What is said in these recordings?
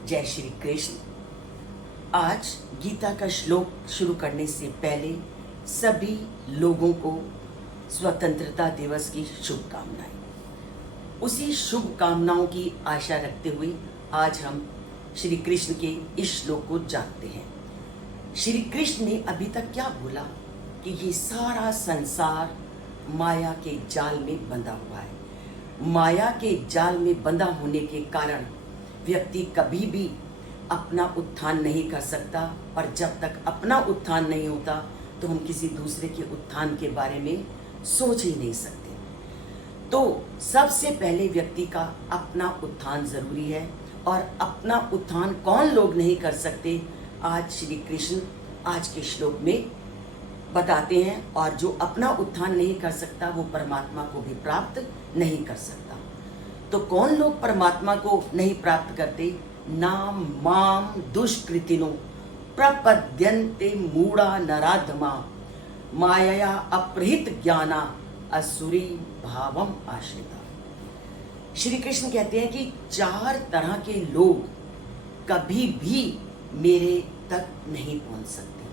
जय श्री कृष्ण। आज गीता का श्लोक शुरू करने से पहले सभी लोगों को स्वतंत्रता दिवस की शुभकामनाएं। उसी शुभकामनाओं की आशा रखते हुए आज हम श्री कृष्ण के इस श्लोक को जानते हैं। श्री कृष्ण ने अभी तक क्या बोला कि ये सारा संसार माया के जाल में बंधा हुआ है। माया के जाल में बंधा होने के कारण व्यक्ति कभी भी अपना उत्थान नहीं कर सकता, और जब तक अपना उत्थान नहीं होता तो हम किसी दूसरे के उत्थान के बारे में सोच ही नहीं सकते। तो सबसे पहले व्यक्ति का अपना उत्थान जरूरी है, और अपना उत्थान कौन लोग नहीं कर सकते, आज श्री कृष्ण आज के श्लोक में बताते हैं। और जो अपना उत्थान नहीं कर सकता वो परमात्मा को भी प्राप्त नहीं कर सकता। तो कौन लोग परमात्मा को नहीं प्राप्त करते? नाम माम दुष्कृतिनो प्रपद्यन्ते मूढ़ा नराधमा मायया अपहृत ज्ञाना असुरी भावम आश्रिता। श्री कृष्ण कहते हैं कि 4 तरह के लोग कभी भी मेरे तक नहीं पहुंच सकते।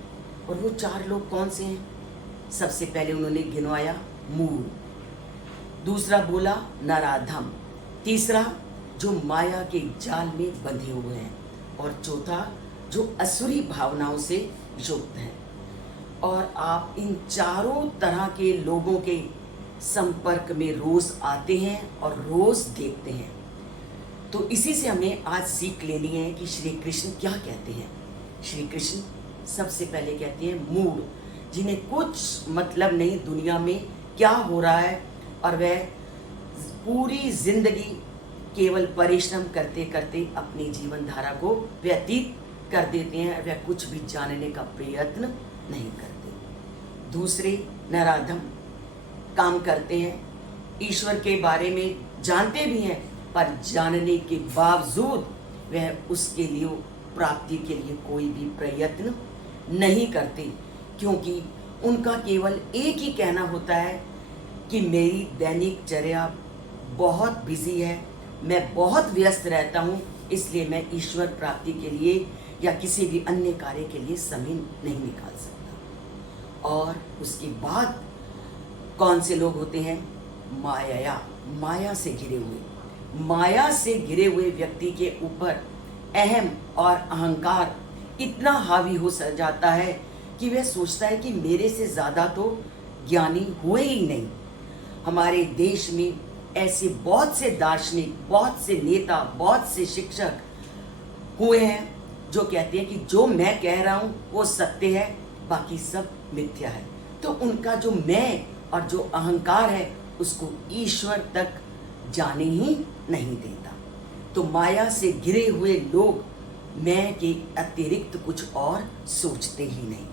और वो 4 लोग कौन से हैं? सबसे पहले उन्होंने गिनवाया मूढ़, दूसरा बोला नराधम, तीसरा जो माया के जाल में बंधे हुए हैं, और चौथा जो असुरी भावनाओं से युक्त हैं। और आप इन चारों तरह के लोगों के संपर्क में रोज आते हैं और रोज देखते हैं। तो इसी से हमें आज सीख लेनी है कि श्री कृष्ण क्या कहते हैं। श्री कृष्ण सबसे पहले कहते हैं मूढ़, जिन्हें कुछ मतलब नहीं दुनिया में क्या हो रहा है, और वह पूरी जिंदगी केवल परिश्रम करते करते अपनी जीवन धारा को व्यतीत कर देते हैं। वह कुछ भी जानने का प्रयत्न नहीं करते। दूसरे नराधम, काम करते हैं, ईश्वर के बारे में जानते भी हैं, पर जानने के बावजूद वह उसके लिए प्राप्ति के लिए कोई भी प्रयत्न नहीं करते, क्योंकि उनका केवल एक ही कहना होता है कि मेरी दैनिक चर्या बहुत बिजी है, मैं बहुत व्यस्त रहता हूँ, इसलिए मैं ईश्वर प्राप्ति के लिए या किसी भी अन्य कार्य के लिए समय नहीं निकाल सकता। और उसके बाद कौन से लोग होते हैं? माया, माया से घिरे हुए। माया से घिरे हुए व्यक्ति के ऊपर अहम और अहंकार इतना हावी हो जाता है कि वह सोचता है कि मेरे से ज़्यादा तो ज्ञानी हुए ही नहीं। हमारे देश में ऐसे बहुत से दार्शनिक, बहुत से नेता, बहुत से शिक्षक हुए हैं जो कहते हैं कि जो मैं कह रहा हूँ वो सत्य है, बाकी सब मिथ्या है। तो उनका जो मैं और जो अहंकार है उसको ईश्वर तक जाने ही नहीं देता। तो माया से घिरे हुए लोग मैं के अतिरिक्त कुछ और सोचते ही नहीं।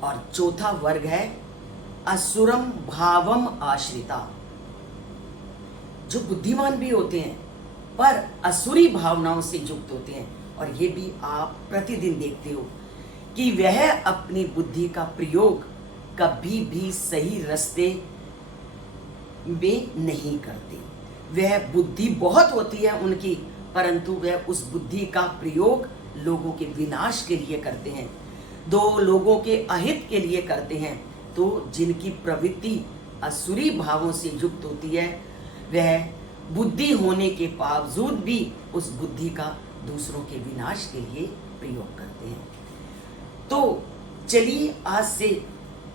और चौथा वर्ग है असुरम भावम आश्रिता, जो बुद्धिमान भी होते हैं पर असुरी भावनाओं से युक्त होते हैं। और ये भी आप प्रतिदिन देखते हो कि वह अपनी बुद्धि का प्रयोग कभी भी सही रास्ते में नहीं करते। वह बुद्धि बहुत होती है उनकी, परंतु वह उस बुद्धि का प्रयोग लोगों के विनाश के लिए करते हैं, 2 लोगों के अहित के लिए करते हैं। तो जिनकी प्रवृत्ति असुरी भावों से युक्त होती है वह बुद्धि होने के बावजूद भी उस बुद्धि का दूसरों के विनाश के लिए प्रयोग करते हैं। तो चलिए आज से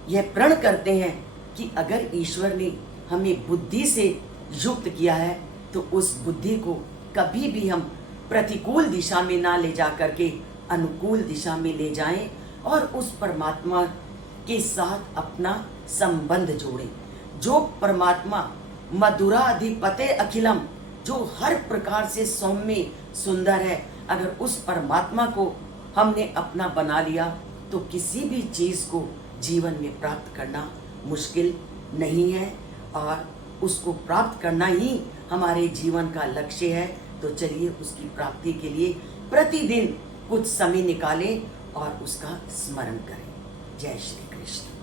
यह प्रण करते हैं कि अगर ईश्वर ने हमें बुद्धि से युक्त किया है तो उस बुद्धि को कभी भी हम प्रतिकूल दिशा में ना ले जा करके अनुकूल दिशा में ले जाएं, और उस परमात्मा के साथ अपना संबंध जोड़ें। जो परमात्मा मधुराधिपते अखिलम, जो हर प्रकार से सौम्य सुंदर है, अगर उस परमात्मा को हमने अपना बना लिया तो किसी भी चीज़ को जीवन में प्राप्त करना मुश्किल नहीं है, और उसको प्राप्त करना ही हमारे जीवन का लक्ष्य है। तो चलिए उसकी प्राप्ति के लिए प्रतिदिन कुछ समय निकालें और उसका स्मरण करें। जय श्री कृष्ण।